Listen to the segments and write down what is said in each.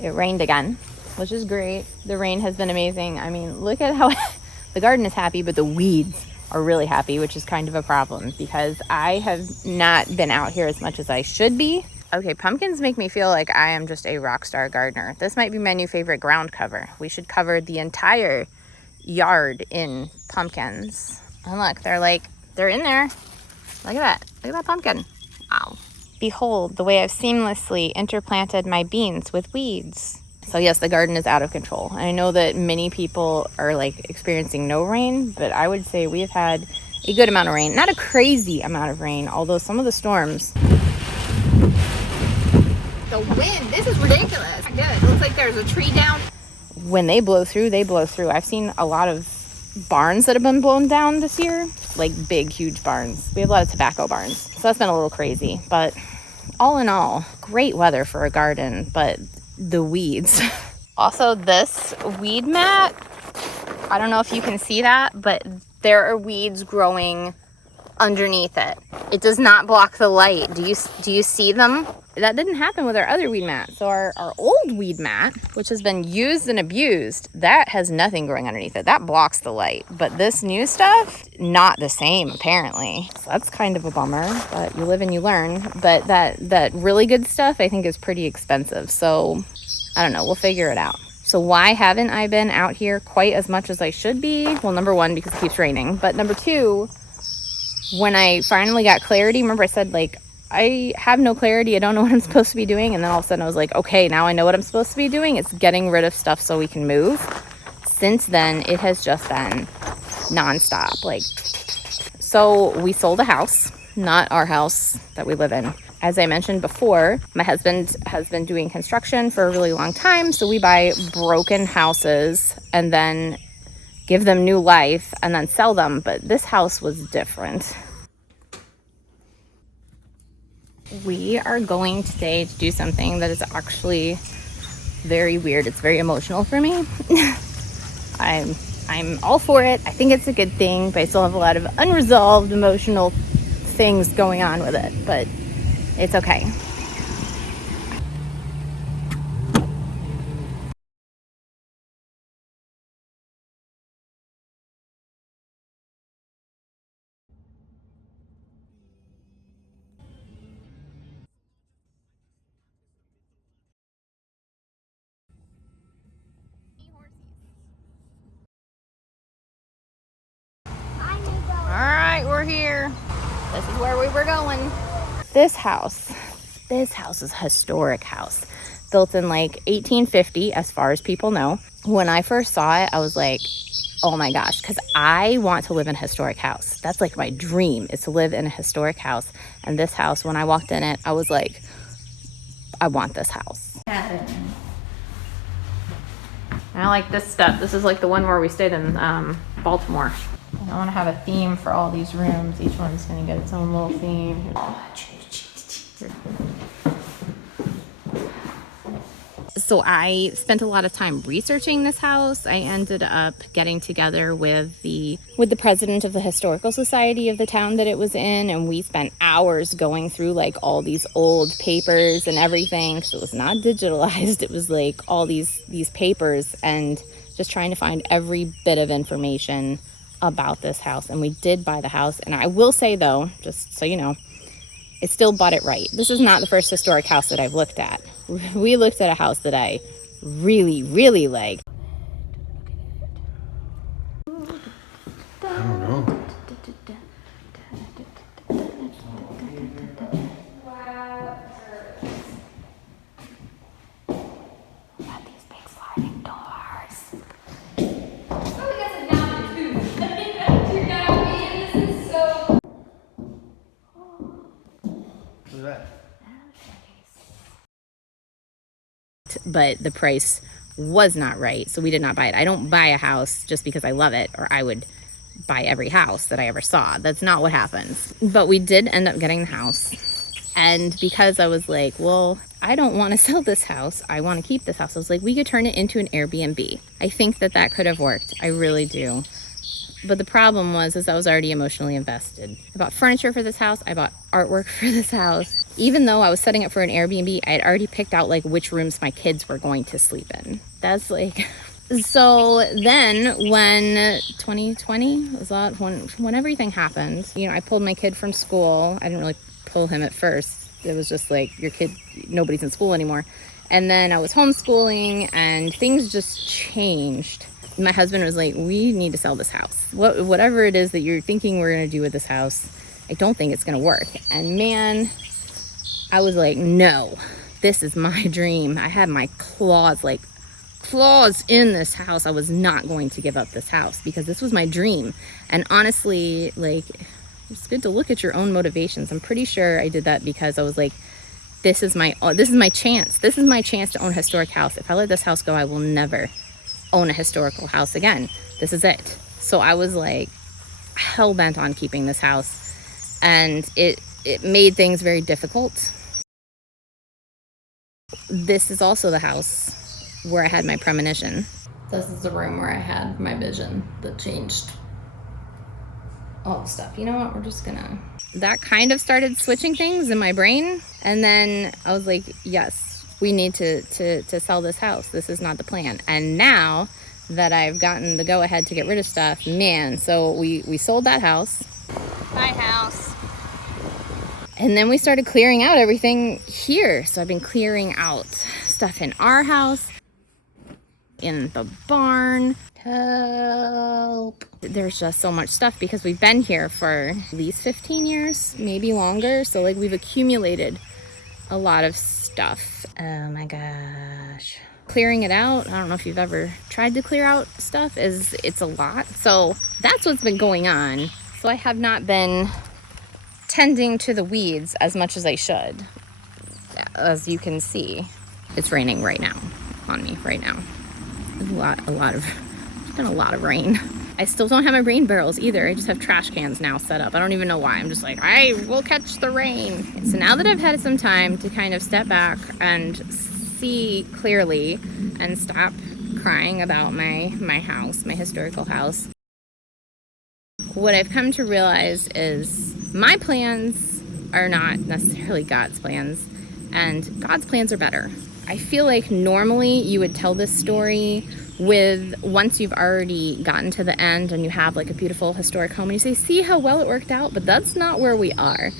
It rained again, which is great. The rain has been amazing. I mean, look at how the garden is happy, but the weeds are really happy, which is kind of a problem because I have not been out here as much as I should be. Okay, pumpkins make me feel like I am just a rock star gardener. This might be my new favorite ground cover. We should cover the entire yard in pumpkins. And look, they're in there. Look at that. Look at that pumpkin. Wow. Behold the way I've seamlessly interplanted my beans with weeds. So yes, the garden is out of control. I know that many people are like experiencing no rain, but I would say we have had a good amount of rain. Not a crazy amount of rain, although some of the storms. The wind, this is ridiculous. Good. It looks like there's a tree down. When they blow through, they blow through. I've seen a lot of barns that have been blown down this year, like big, huge barns. We have a lot of tobacco barns. So that's been a little crazy, but all in all, great weather for a garden, but the weeds. Also, this weed mat, I don't know if you can see that, but there are weeds growing underneath it. It does not block the light. Do you see them? That didn't happen with our other weed mat. So our old weed mat, which has been used and abused, that has nothing growing underneath it. That blocks the light. But this new stuff, not the same apparently. So that's kind of a bummer, but you live and you learn. But that really good stuff I think is pretty expensive. So I don't know, we'll figure it out. So why haven't I been out here quite as much as I should be? Well, number one, because it keeps raining. But number two, when I finally got clarity, remember I said, like, I have no clarity. I don't know what I'm supposed to be doing. And then all of a sudden I was like, okay, now I know what I'm supposed to be doing. It's getting rid of stuff so we can move. Since then, it has just been nonstop. Like, so we sold a house, not our house that we live in. As I mentioned before, my husband has been doing construction for a really long time. So we buy broken houses and then give them new life and then sell them. But this house was different. We are going today to do something that is actually very weird. It's very emotional for me. I'm all for it. I think it's a good thing, but I still have a lot of unresolved emotional things going on with it, but it's okay. All right, we're here. This is where we were going. This house is a historic house. Built in like 1850, as far as people know. When I first saw it, I was like, oh my gosh, because I want to live in a historic house. That's like my dream, is to live in a historic house. And this house, when I walked in it, I was like, I want this house. I like this stuff. This is like the one where we stayed in Baltimore. I want to have a theme for all these rooms. Each one's going to get its own little theme. So I spent a lot of time researching this house. I ended up getting together with the president of the historical society of the town that it was in, and we spent hours going through like all these old papers and everything. So it was not digitalized. It was like all these papers, and just trying to find every bit of information about this house. And we did buy the house. And I will say though, just so you know, I still bought it right. This is not the first historic house that I've looked at. We looked at a house that I really, really liked. I don't know. But the price was not right, so we did not buy it. I don't buy a house just because I love it, or I would buy every house that I ever saw. That's not what happens. But we did end up getting the house. And because I was like, well, I don't want to sell this house, I want to keep this house, I was like, we could turn it into an Airbnb. I think that could have worked. I really do. But the problem was is I was already emotionally invested. I bought furniture for this house. I bought artwork for this house. Even though I was setting it for an Airbnb, I had already picked out like which rooms my kids were going to sleep in. That's like... So then when 2020 was that when everything happened, you know, I pulled my kid from school. I didn't really pull him at first. It was just like, your kid, nobody's in school anymore. And then I was homeschooling and things just changed. My husband was like, we need to sell this house. Whatever it is that you're thinking we're going to do with this house, I don't think it's going to work. And man, I was like, no, this is my dream. I had my claws in this house. I was not going to give up this house because this was my dream. And honestly, like, it's good to look at your own motivations. I'm pretty sure I did that because I was like, this is my chance. This is my chance to own a historic house. If I let this house go, I will never own a historical house again. This is it. So I was like hell-bent on keeping this house, and it made things very difficult. This is also the house where I had my premonition. This is the room where I had my vision that changed all the stuff. You know what? We're just gonna... That kind of started switching things in my brain. And then I was like, yes, we need to sell this house. This is not the plan. And now that I've gotten the go-ahead to get rid of stuff, man, so we sold that house. Hi, house. And then we started clearing out everything here. So I've been clearing out stuff in our house, in the barn. Help. There's just so much stuff because we've been here for at least 15 years, maybe longer. So like we've accumulated a lot of stuff. Oh my gosh. Clearing it out, I don't know if you've ever tried to clear out stuff, it's a lot. So that's what's been going on. So I have not been tending to the weeds as much as I should. As you can see, it's raining right now on me right now. There's been a lot of rain. I still don't have my rain barrels either. I just have trash cans now set up. I don't even know why. I'm just like, I will catch the rain. So now that I've had some time to kind of step back and see clearly and stop crying about my house, my historical house, what I've come to realize is my plans are not necessarily God's plans, and God's plans are better. I feel like normally you would tell this story with once you've already gotten to the end and you have like a beautiful historic home and you say, see how well it worked out, but that's not where we are.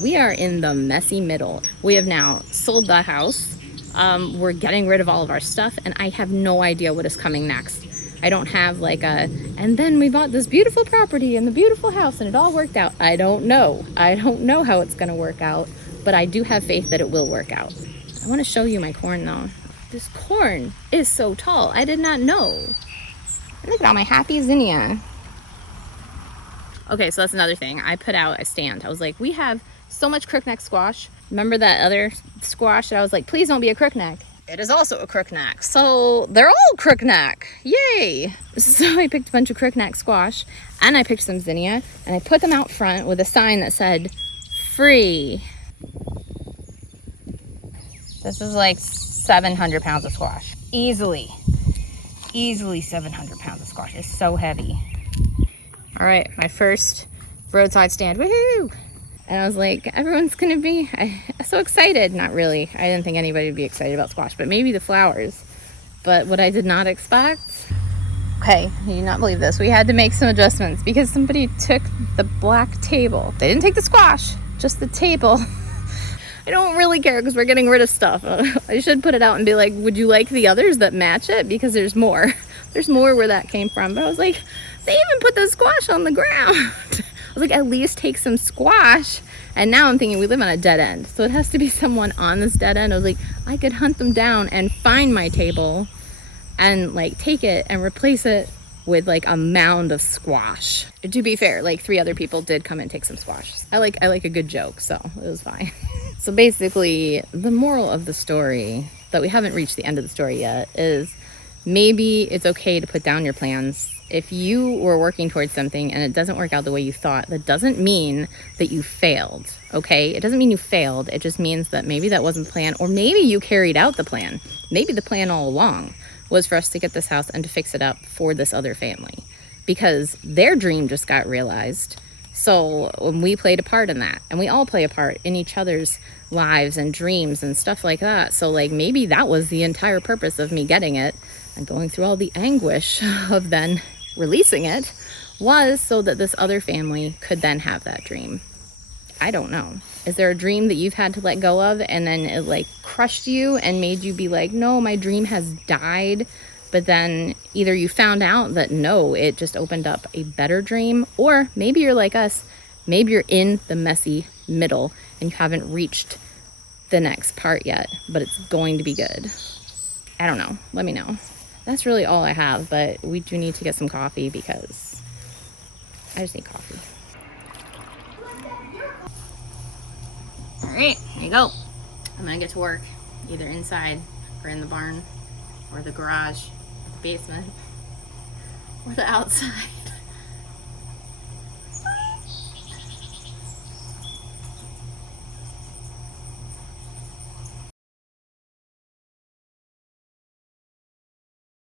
We are in the messy middle. We have now sold the house. We're getting rid of all of our stuff and I have no idea what is coming next. I don't have like and then we bought this beautiful property and the beautiful house and it all worked out. I don't know. I don't know how it's gonna work out, but I do have faith that it will work out. I want to show you my corn though. This corn is so tall. I did not know. Look at all my happy zinnia. Okay, so that's another thing. I put out a stand. I was like, we have so much crookneck squash. Remember that other squash that I was like, please don't be a crookneck. It is also a crookneck. So they're all crookneck. Yay. So I picked a bunch of crookneck squash and I picked some zinnia and I put them out front with a sign that said, free. This is like 700 pounds of squash. Easily 700 pounds of squash. It's so heavy. All right, my first roadside stand. Woohoo! And I was like, everyone's gonna be so excited. Not really. I didn't think anybody would be excited about squash, but maybe the flowers. But what I did not expect. Okay, you do not believe this. We had to make some adjustments because somebody took the black table. They didn't take the squash, just the table. I don't really care because we're getting rid of stuff. I should put it out and be like, would you like the others that match it? Because there's more. There's more where that came from. But I was like, they even put the squash on the ground. I was like, at least take some squash. And now I'm thinking we live on a dead end. So it has to be someone on this dead end. I was like, I could hunt them down and find my table and like take it and replace it with like a mound of squash. To be fair, like 3 other people did come and take some squash. I like a good joke, so it was fine. So basically, the moral of the story, that we haven't reached the end of the story yet, is maybe it's okay to put down your plans. If you were working towards something and it doesn't work out the way you thought, that doesn't mean that you failed, okay? It doesn't mean you failed. It just means that maybe that wasn't the plan, or maybe you carried out the plan. Maybe the plan all along was for us to get this house and to fix it up for this other family. because their dream just got realized. So when we played a part in that, and we all play a part in each other's lives and dreams and stuff like that. So like maybe that was the entire purpose of me getting it and going through all the anguish of then releasing it, was so that this other family could then have that dream. I don't know. Is there a dream that you've had to let go of and then it like crushed you and made you be like, no, my dream has died? But then either you found out that no, it just opened up a better dream, or maybe you're like us, maybe you're in the messy middle and you haven't reached the next part yet, but it's going to be good. I don't know. Let me know. That's really all I have, but we do need to get some coffee because I just need coffee. All right, here you go. I'm gonna get to work, either inside or in the barn or the garage, or the basement or the outside.